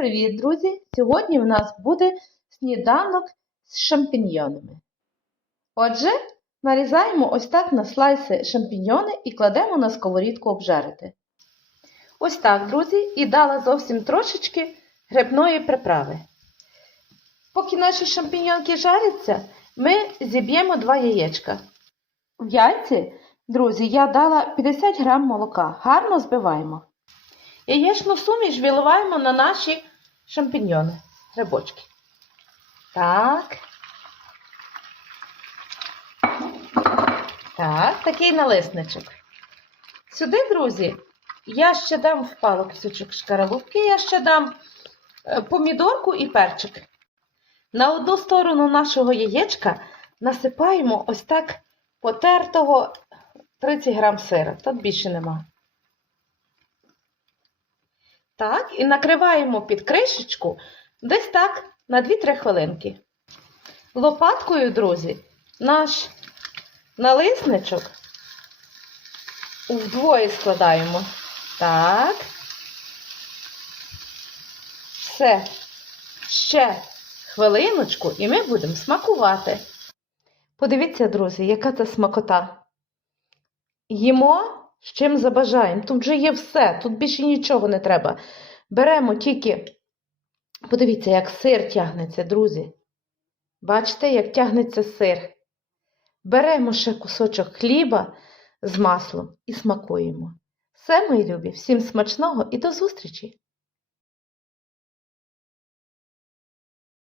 Привіт, друзі! Сьогодні в нас буде сніданок з шампіньйонами. Отже, нарізаємо ось так на слайси шампіньйони і кладемо на сковорідку обжарити. Ось так, друзі, і дала зовсім трошечки грибної приправи. Поки наші шампіньйонки жаряться, ми зіб'ємо два яєчка. В яйці, друзі, я дала 50 грам молока. Гарно збиваємо. Яєчну суміш виливаємо на наші шампіньйони, грибочки. Так. Так, такий налисничок. Сюди, друзі, я ще дам в палок кусочок шкаралупки, я ще дам е, помідорку і перчик. На одну сторону нашого яєчка насипаємо ось так потертого 30 грам сира. Тут більше нема. Так, і накриваємо під кришечку десь так на 2-3 хвилинки. Лопаткою, друзі, наш налисничок вдвоє складаємо. Так. Все. Ще хвилиночку, і ми будемо смакувати. Подивіться, друзі, яка це смакота. Їмо з чим забажаємо. Тут вже є все, тут більше нічого не треба. Беремо тільки, подивіться, як сир тягнеться, друзі. Бачите, як тягнеться сир. Беремо ще кусочок хліба з маслом і смакуємо. Все, мої любі, всім смачного і до зустрічі!